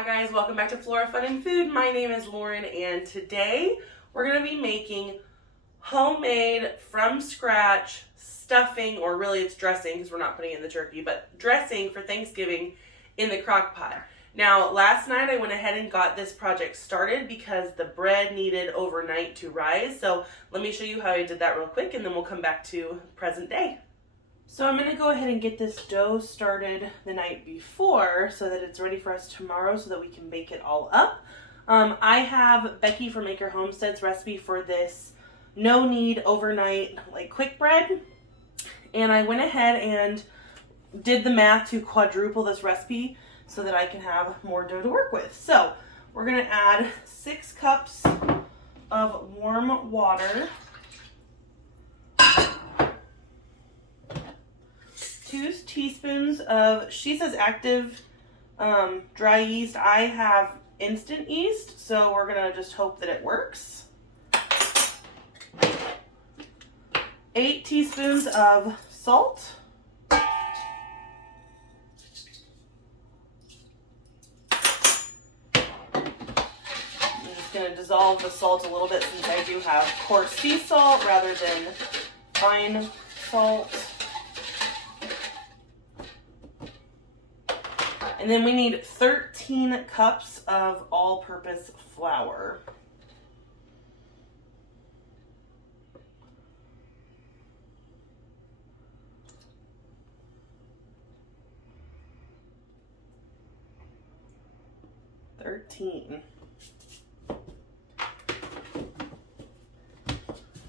Hi guys, welcome back to Flora Fun and Food. My name is Lauren and today we're going to be making homemade from scratch stuffing, or really it's dressing because we're not putting it in the turkey, but dressing for Thanksgiving in the crock pot. Now last night I went ahead and got this project started because the bread needed overnight to rise. So let me show you how I did that real quick and then we'll come back to present day. So I'm going to go ahead and get this dough started the night before so that it's ready for us tomorrow so that we can bake it all up. I have Becky from Maker Homestead's recipe for this no knead overnight quick bread. And I went ahead and did the math to quadruple this recipe so that I can have more dough to work with. So we're going to add 6 cups of warm water, 2 teaspoons of, she says active dry yeast. I have instant yeast, so we're gonna just hope that it works. 8 teaspoons of salt. I'm just gonna dissolve the salt a little bit since I do have coarse sea salt rather than fine salt. And then we need 13 cups of all-purpose flour.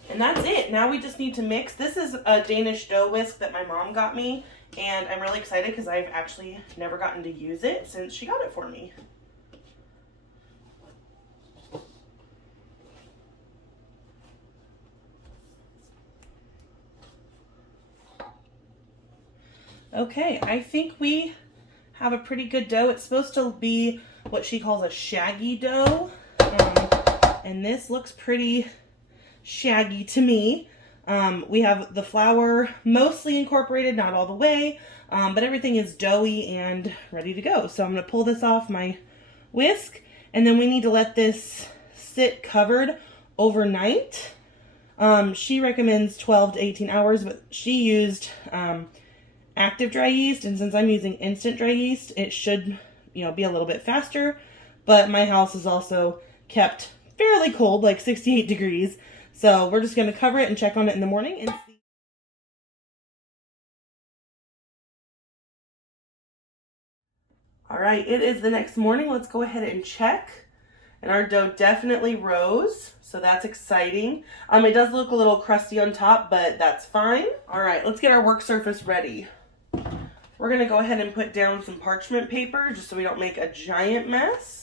And that's it. Now we just need to mix. This is a Danish dough whisk that my mom got me, and I'm really excited because I've actually never gotten to use it since she got it for me. Okay, I think we have a pretty good dough. It's supposed to be what she calls a shaggy dough, and this looks pretty shaggy to me. We have the flour mostly incorporated, not all the way, but everything is doughy and ready to go. So I'm going to pull this off my whisk, and then we need to let this sit covered overnight. She recommends 12 to 18 hours, but she used active dry yeast, and since I'm using instant dry yeast, it should, be a little bit faster. But my house is also kept fairly cold, like 68 degrees. So we're just going to cover it and check on it in the morning and see. All right, it is the next morning. Let's go ahead and check. And our dough definitely rose, so that's exciting. It does look a little crusty on top, but that's fine. All right, let's get our work surface ready. We're going to go ahead and put down some parchment paper just so we don't make a giant mess.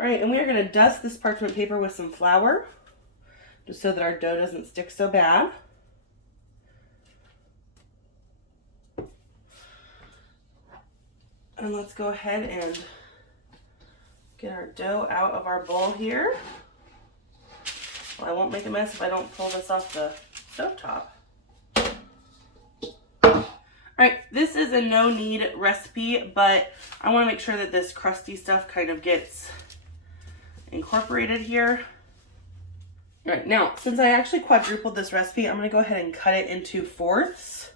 All right, and we are going to dust this parchment paper with some flour, just so that our dough doesn't stick so bad. And let's go ahead and get our dough out of our bowl here. Well, I won't make a mess if I don't pull this off the stovetop. All right, this is a no-knead recipe, but I want to make sure that this crusty stuff kind of gets incorporated here. All right, now since I actually quadrupled this recipe, I'm going to go ahead and cut it into fourths.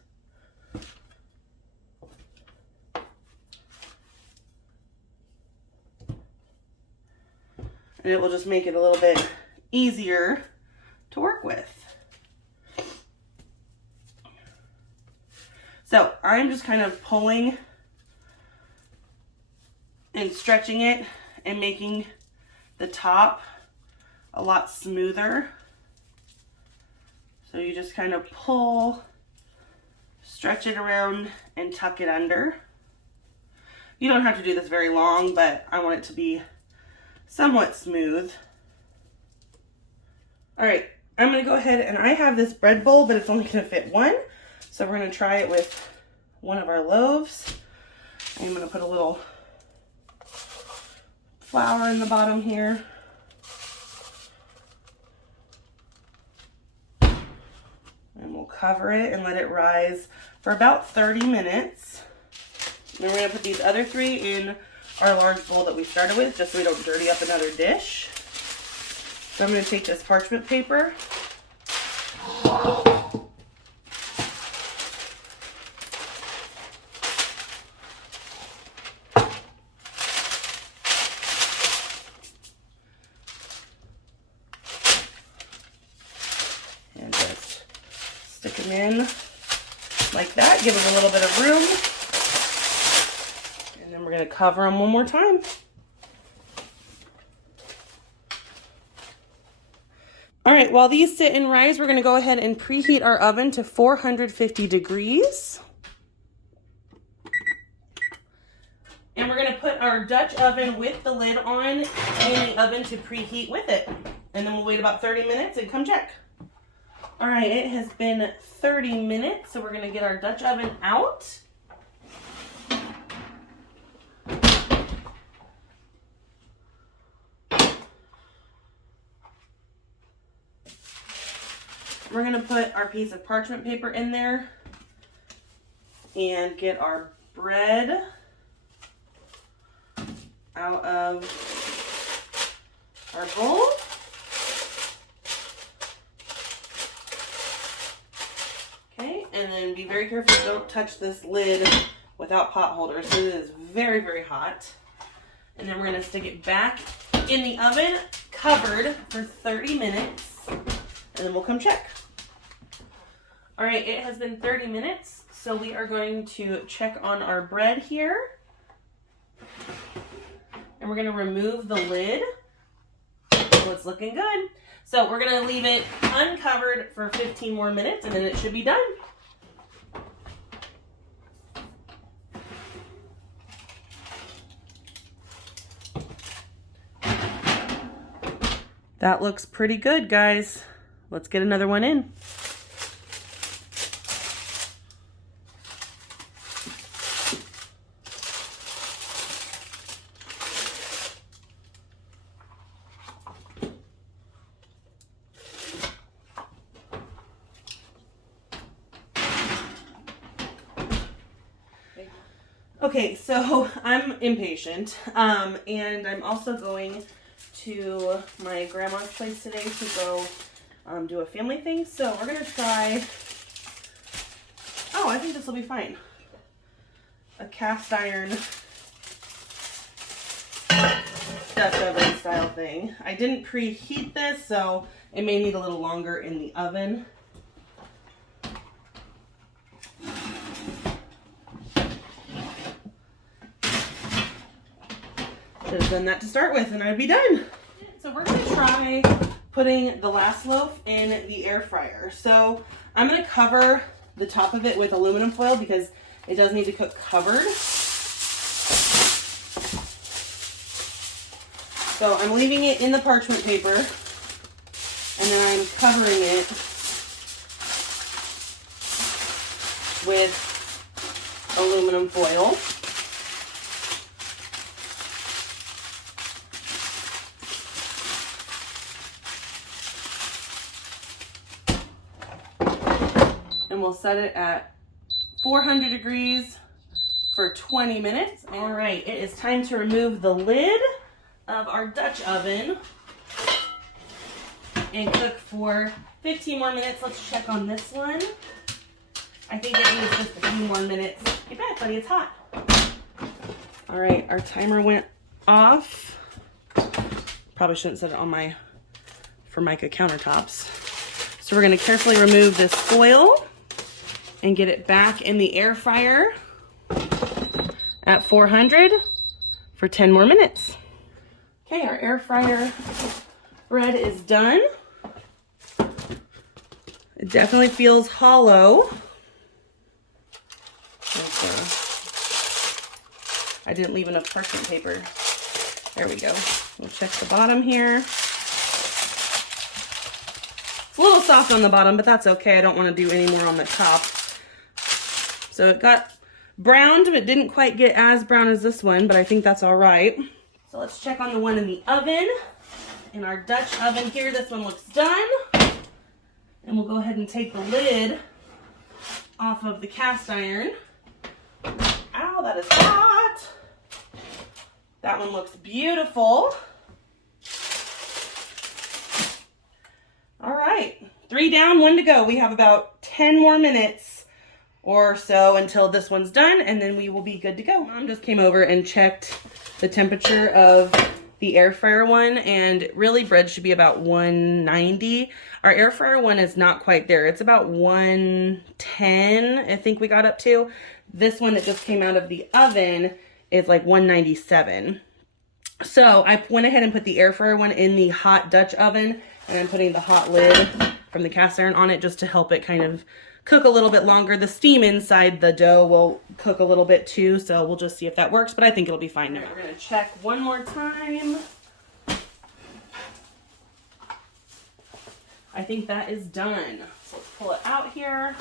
And it will just make it a little bit easier to work with. So I'm just kind of pulling and stretching it and making the top a lot smoother. So you just kind of pull, stretch it around, and tuck it under. You don't have to do this very long, but I want it to be somewhat smooth. All right, I'm going to go ahead, and I have this bread bowl, but it's only going to fit one. So we're going to try it with one of our loaves. I'm going to put a little flour in the bottom here. And we'll cover it and let it rise for about 30 minutes. And then we're gonna put these other 3 in our large bowl that we started with, just so we don't dirty up another dish. So I'm gonna take this parchment paper. And just stick them in like that, give them a little bit of room. And then we're gonna cover them one more time. All right, while these sit and rise, we're gonna go ahead and preheat our oven to 450 degrees. And we're gonna put our Dutch oven with the lid on in the oven to preheat with it. And then we'll wait about 30 minutes and come check. All right, it has been 30 minutes, so we're gonna get our Dutch oven out. We're gonna put our piece of parchment paper in there and get our bread out of our bowl. Okay, and then be very careful, don't touch this lid without pot holders. So it is very, very hot. And then we're gonna stick it back in the oven, covered for 30 minutes, and then we'll come check. All right, it has been 30 minutes, so we are going to check on our bread here. And we're gonna remove the lid. So it's looking good. So we're gonna leave it uncovered for 15 more minutes and then it should be done. That looks pretty good, guys. Let's get another one in. Okay, so I'm impatient, and I'm also going to my grandma's place today to go do a family thing. So we're gonna try, oh, I think this will be fine. A cast iron Dutch oven style thing. I didn't preheat this, so it may need a little longer in the oven. Should have done that to start with and I'd be done. So we're gonna try putting the last loaf in the air fryer. So I'm gonna cover the top of it with aluminum foil because it does need to cook covered. So I'm leaving it in the parchment paper and then I'm covering it with aluminum foil. And we'll set it at 400 degrees for 20 minutes. All right, it is time to remove the lid of our Dutch oven and cook for 15 more minutes. Let's check on this one. I think it needs just a few more minutes. Get back, buddy, it's hot. All right, our timer went off. Probably shouldn't set it on my Formica countertops. So we're gonna carefully remove this foil and get it back in the air fryer at 400 for 10 more minutes. Okay, our air fryer bread is done. It definitely feels hollow. I didn't leave enough parchment paper. There we go. We'll check the bottom here. It's a little soft on the bottom, but that's okay. I don't want to do any more on the top. So it got browned, but it didn't quite get as brown as this one, but I think that's all right. So let's check on the one in the oven. In our Dutch oven here, this one looks done. And we'll go ahead and take the lid off of the cast iron. Ow, that is hot. That one looks beautiful. All right, 3 down, 1 to go. We have about 10 more minutes or so until this one's done, and then we will be good to go. Mom just came over and checked the temperature of the air fryer one, and really bread should be about 190. Our air fryer one is not quite there. It's about 110, I think we got up to. This one that just came out of the oven is like 197. So I went ahead and put the air fryer one in the hot Dutch oven, and I'm putting the hot lid from the cast iron on it just to help it kind of cook a little bit longer. The steam inside the dough will cook a little bit too, so we'll just see if that works, but I think it'll be fine. All right, we're gonna check one more time. I think that is done. So let's pull it out here.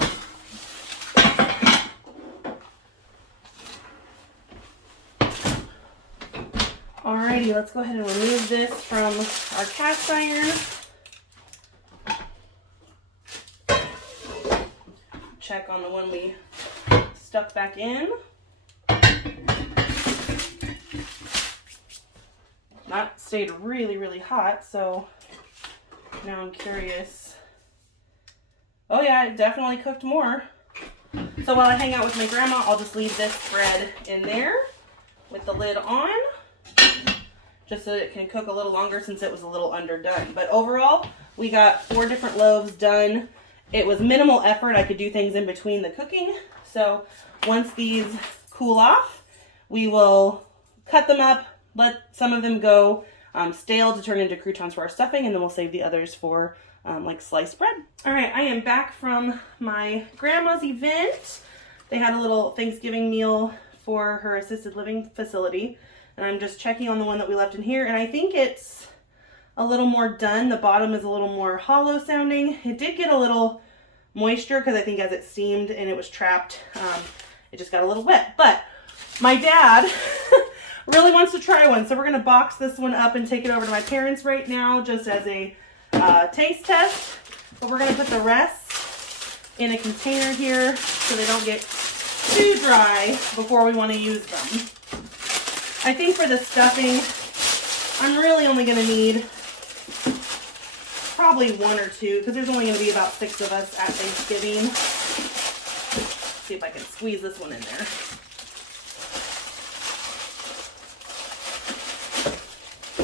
Alrighty, let's go ahead and remove this from our cast iron. Check on the one we stuck back in. That stayed really, really hot, so now I'm curious. Oh yeah, it definitely cooked more. So while I hang out with my grandma, I'll just leave this bread in there with the lid on, just so that it can cook a little longer since it was a little underdone. But overall, we got 4 different loaves done. It was minimal effort. I could do things in between the cooking. So once these cool off, we will cut them up, let some of them go stale to turn into croutons for our stuffing, and then we'll save the others for like sliced bread. All right, I am back from my grandma's event. They had a little Thanksgiving meal for her assisted living facility, and I'm just checking on the one that we left in here, and I think it's a little more done. The bottom is a little more hollow sounding. It did get a little moisture because I think as it steamed and it was trapped, it just got a little wet. But my dad really wants to try one, so we're gonna box this one up and take it over to my parents right now just as a taste test. But we're gonna put the rest in a container here so they don't get too dry before we want to use them. I think for the stuffing, I'm really only gonna need probably 1 or 2 because there's only going to be about 6 of us at Thanksgiving. Let's see if I can squeeze this one in there.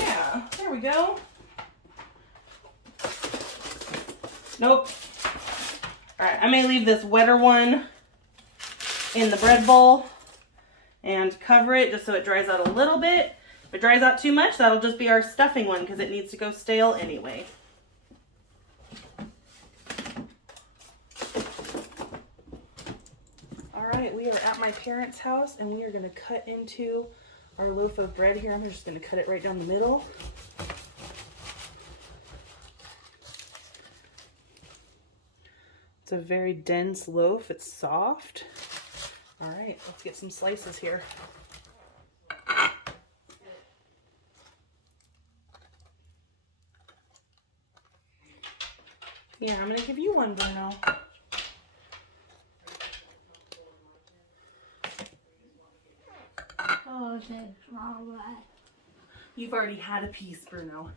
Yeah, there we go. Nope. Alright, I may leave this wetter one in the bread bowl and cover it just so it dries out a little bit. If it dries out too much, that'll just be our stuffing one because it needs to go stale anyway. Alright, we are at my parents' house and we are going to cut into our loaf of bread here. I'm just going to cut it right down the middle. It's a very dense loaf. It's soft. Alright, let's get some slices here. Yeah, I'm going to give you one, Bruno. Oh, that's all right. You've already had a piece, Bruno.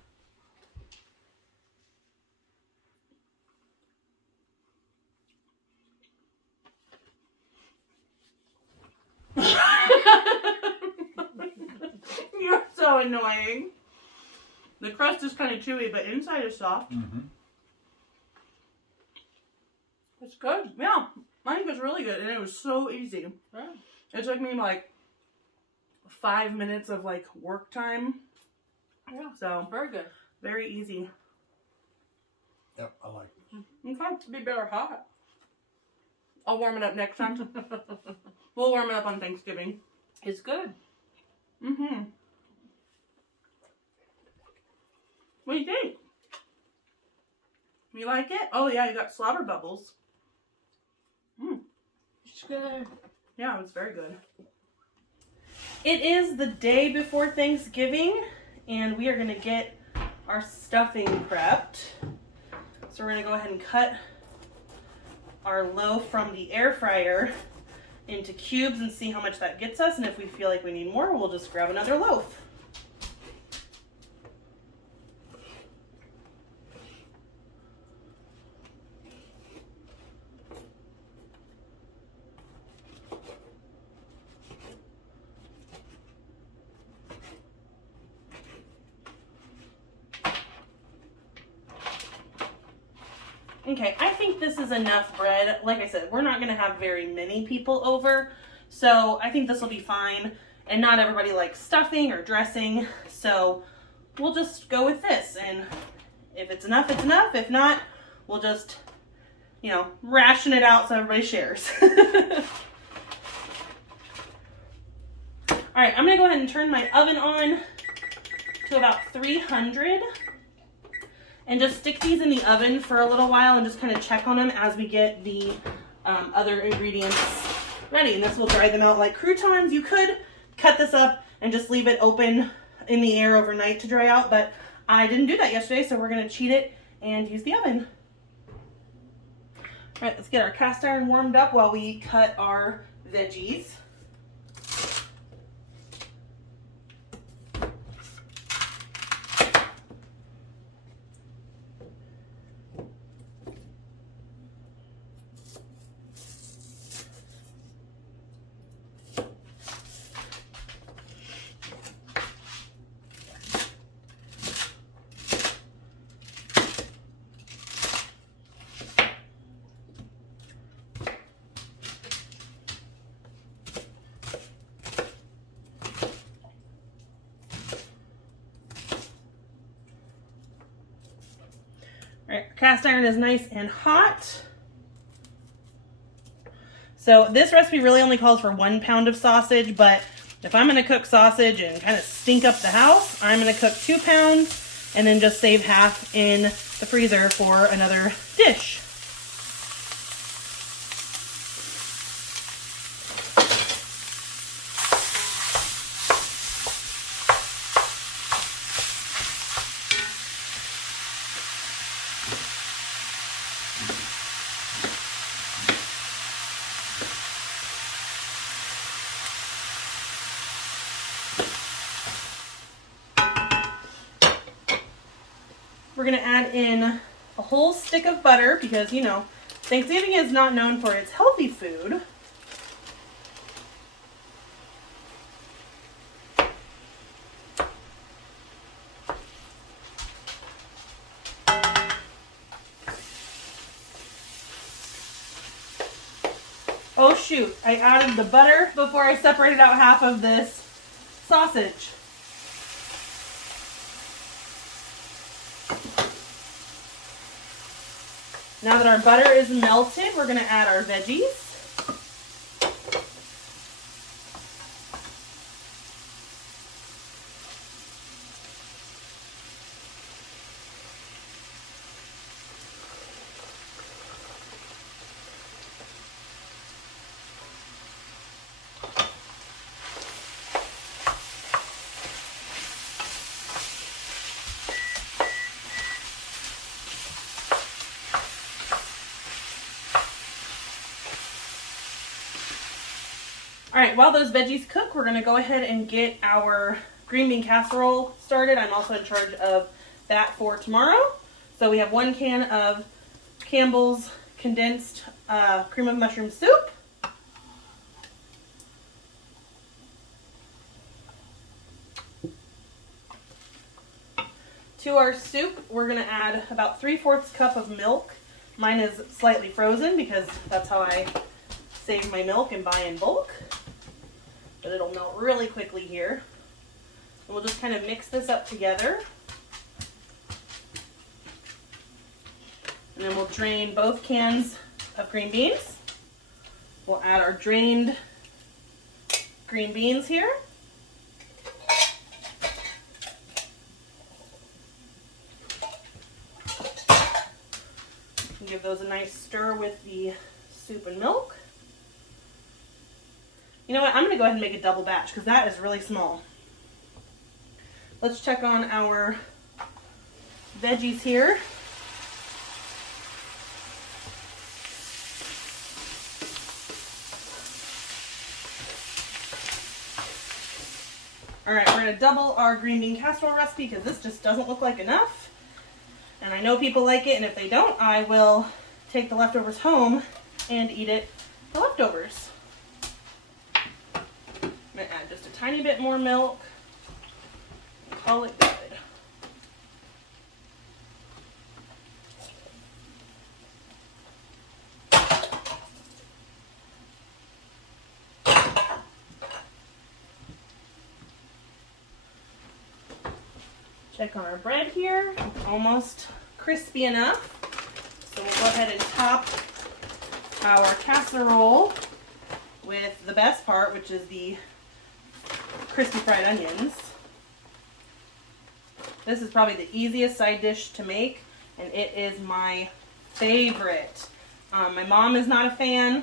You're so annoying. The crust is kind of chewy, but inside is soft. Mm-hmm. It's good. Yeah, mine was really good, and it was so easy. Yeah. It took me like 5 minutes of like work time. Yeah. So Very good. very easy. Yep, I like it. Okay, to be better hot. I'll warm it up next time. We'll warm it up on Thanksgiving. It's good. Mm-hmm. What do you think? You like it? Oh yeah, you got slobber bubbles. It's good. Yeah, it was very good. It is the day before Thanksgiving, and we are going to get our stuffing prepped. So we're going to go ahead and cut our loaf from the air fryer into cubes and see how much that gets us, and if we feel like we need more, we'll just grab another loaf. Okay, I think this is enough bread. Like I said, we're not going to have very many people over, so I think this will be fine. And not everybody likes stuffing or dressing, so we'll just go with this. And if it's enough, it's enough. If not, we'll just, you know, ration it out so everybody shares. All right, I'm going to go ahead and turn my oven on to about 300. And just stick these in the oven for a little while and just kind of check on them as we get the other ingredients ready. And this will dry them out like croutons. You could cut this up and just leave it open in the air overnight to dry out, but I didn't do that yesterday, so we're going to cheat it and use the oven. All right, let's get our cast iron warmed up while we cut our veggies. All right, cast iron is nice and hot. So this recipe really only calls for 1 pound of sausage, but if I'm gonna cook sausage and kind of stink up the house, I'm gonna cook 2 pounds and then just save half in the freezer for another dish. We're going to add in a whole stick of butter because, you know, Thanksgiving is not known for its healthy food. Oh shoot, I added the butter before I separated out half of this sausage. Now that our butter is melted, we're going to add our veggies. All right, while those veggies cook, we're gonna go ahead and get our green bean casserole started. I'm also in charge of that for tomorrow. So we have 1 can of Campbell's condensed cream of mushroom soup. To our soup, we're gonna add about 3/4 cup of milk. Mine is slightly frozen because that's how I save my milk and buy in bulk. But it'll melt really quickly here. And we'll just kind of mix this up together. And then we'll drain both cans of green beans. We'll add our drained green beans here. Give those a nice stir with the soup and milk. You know what? I'm going to go ahead and make a double batch because that is really small. Let's check on our veggies here. All right, we're going to double our green bean casserole recipe because this just doesn't look like enough. And I know people like it, and if they don't, I will take the leftovers home and eat it for leftovers. I'm going to add just a tiny bit more milk and call it good. Check on our bread here. It's almost crispy enough. So we'll go ahead and top our casserole with the best part, which is the crispy fried onions. This is probably the easiest side dish to make, and it is my favorite. My mom is not a fan,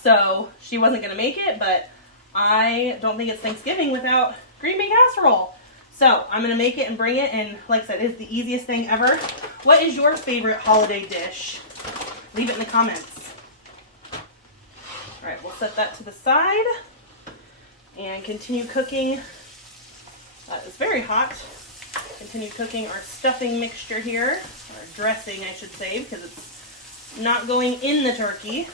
so she wasn't going to make it, but I don't think it's Thanksgiving without green bean casserole. So I'm going to make it and bring it, and like I said, it's the easiest thing ever. What is your favorite holiday dish? Leave it in the comments. All right, we'll set that to the side and continue cooking. It's very hot. Continue cooking our stuffing mixture here, or dressing I should say, because it's not going in the turkey.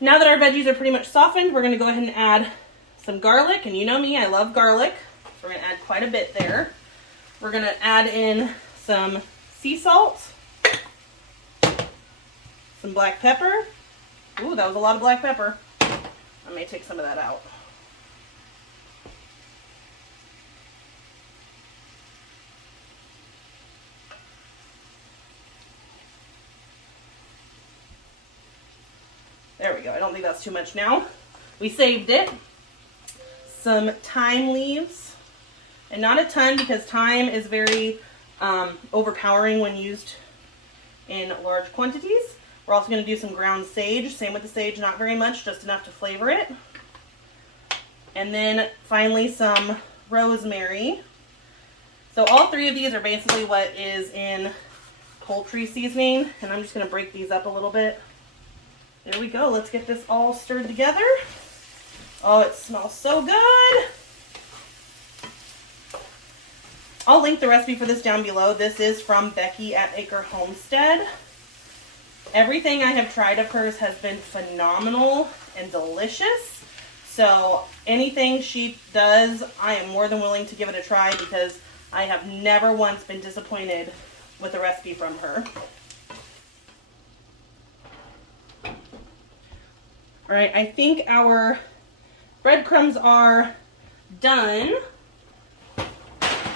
Now that our veggies are pretty much softened, we're going to go ahead and add some garlic, and you know me, I love garlic. We're going to add quite a bit there. We're going to add in some sea salt, some black pepper. Ooh, that was a lot of black pepper. I may take some of that out. There we go. I don't think that's too much now. We saved it. Some thyme leaves. And not a ton because thyme is very overpowering when used in large quantities. We're also going to do some ground sage. Same with the sage, not very much, just enough to flavor it. And then finally some rosemary. So all three of these are basically what is in poultry seasoning. And I'm just going to break these up a little bit. There we go. Let's get this all stirred together. Oh, it smells so good. I'll link the recipe for this down below. This is from Becky at Acre Homestead. Everything I have tried of hers has been phenomenal and delicious. So anything she does, I am more than willing to give it a try because I have never once been disappointed with a recipe from her. All right, I think our breadcrumbs are done.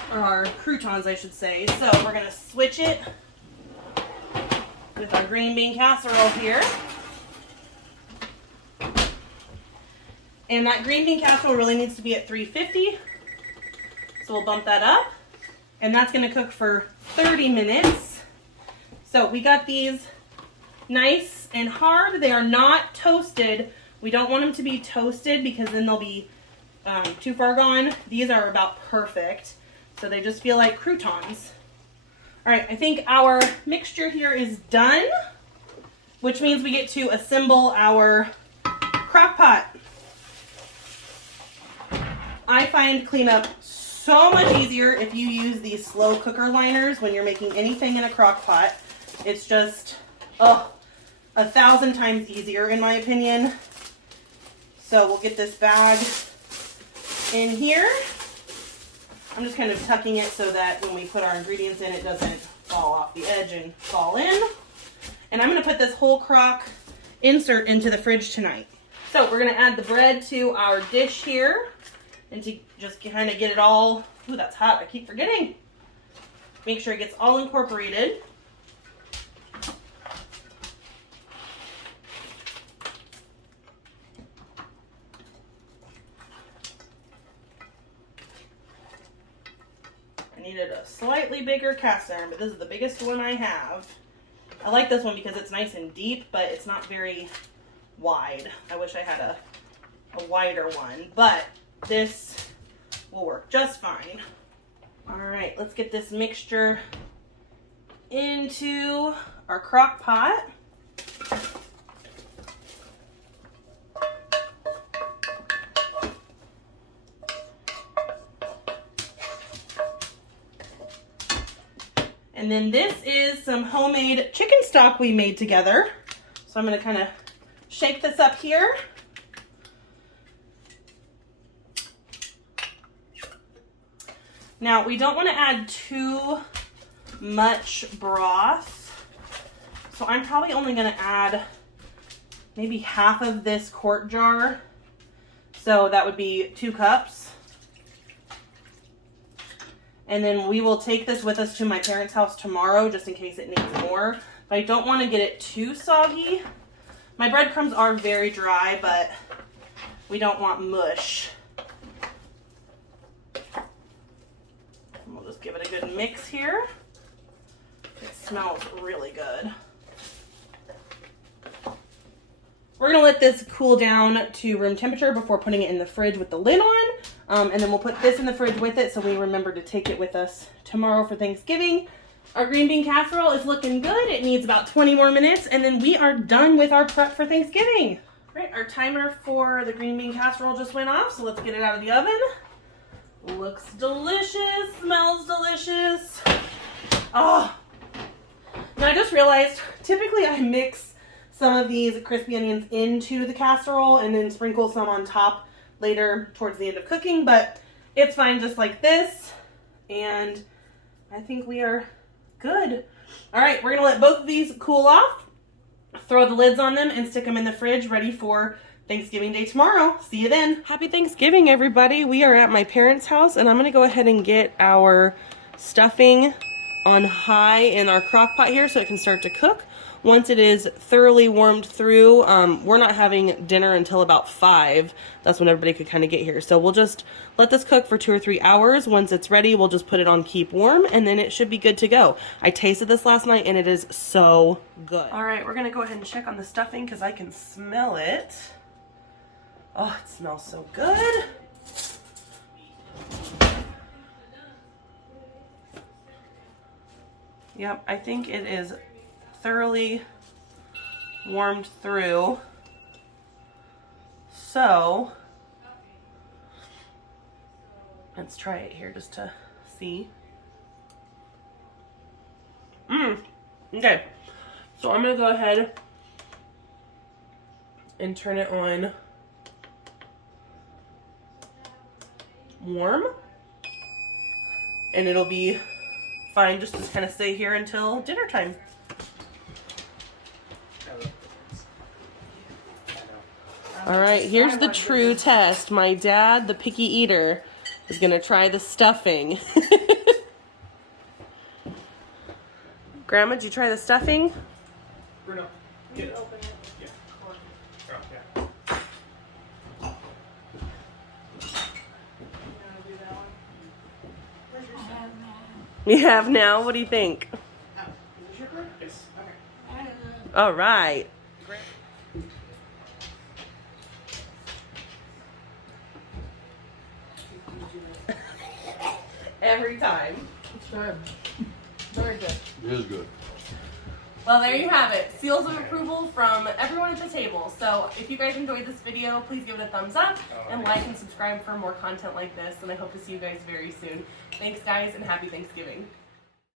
Or our croutons, I should say. So we're going to switch it with our green bean casserole here. And that green bean casserole really needs to be at 350. So we'll bump that up. And that's going to cook for 30 minutes. So we got these nice and hard. They are not toasted. We don't want them to be toasted because then they'll be too far gone. These are about perfect. So they just feel like croutons. All right, I think our mixture here is done, which means we get to assemble our crock pot. I find cleanup so much easier if you use these slow cooker liners when you're making anything in a crock pot. It's just, 1,000 times easier in my opinion. So we'll get this bag in here. I'm just kind of tucking it so that when we put our ingredients in, it doesn't fall off the edge and fall in. And I'm going to put this whole crock insert into the fridge tonight. So we're going to add the bread to our dish here. And to just kind of get it all, ooh, that's hot, I keep forgetting. Make sure it gets all incorporated. I needed a slightly bigger cast iron, but this is the biggest one I have. I like this one because it's nice and deep, but it's not very wide. I wish I had a a wider one, but this will work just fine. All right, let's get this mixture into our crock pot. And then this is some homemade chicken stock we made together. So I'm gonna kind of shake this up here. Now, we don't want to add too much broth, so I'm probably only going to add maybe half of this quart jar, so that would be 2 cups. And then we will take this with us to my parents' house tomorrow, just in case it needs more, but I don't want to get it too soggy. My breadcrumbs are very dry, but we don't want mush. We'll just give it a good mix here. It smells really good. We're gonna let this cool down to room temperature before putting it in the fridge with the lid on. And then we'll put this in the fridge with it so we remember to take it with us tomorrow for Thanksgiving. Our green bean casserole is looking good. It needs about 20 more minutes and then we are done with our prep for Thanksgiving. All right, our timer for the green bean casserole just went off, so let's get it out of the oven. Looks delicious, smells delicious. Oh, now I just realized, typically I mix some of these crispy onions into the casserole and then sprinkle some on top later towards the end of cooking, but it's fine just like this. And I think we are good. All right, we're gonna let both of these cool off, throw the lids on them and stick them in the fridge ready for Thanksgiving Day tomorrow. See you then. Happy Thanksgiving, everybody. We are at my parents' house and I'm gonna go ahead and get our stuffing on high in our crock pot here so it can start to cook. Once it is thoroughly warmed through, we're not having dinner until about 5. That's when everybody could kind of get here. So we'll just let this cook for 2 or 3 hours. Once it's ready, we'll just put it on keep warm and then it should be good to go. I tasted this last night and it is so good. All right, we're gonna go ahead and check on the stuffing because I can smell it. Oh, it smells so good. Yep, I think it is thoroughly warmed through. So, let's try it here just to see. Okay, so I'm gonna go ahead and turn it on warm, and it'll be fine just to kind of stay here until dinner time. All right, here's the true test. My dad, the picky eater, is gonna try the stuffing. Grandma, did you try the stuffing? Bruno, get it. Open it. Yeah. Oh, yeah. We have now. What do you think? Oh, is this your bird? Yes. Okay. All right. Every time. It's good. Very good. It is good. Well, there you have it. Seals of approval from everyone at the table. So if you guys enjoyed this video, please give it a thumbs up and like and subscribe for more content like this. And I hope to see you guys very soon. Thanks, guys, and happy Thanksgiving.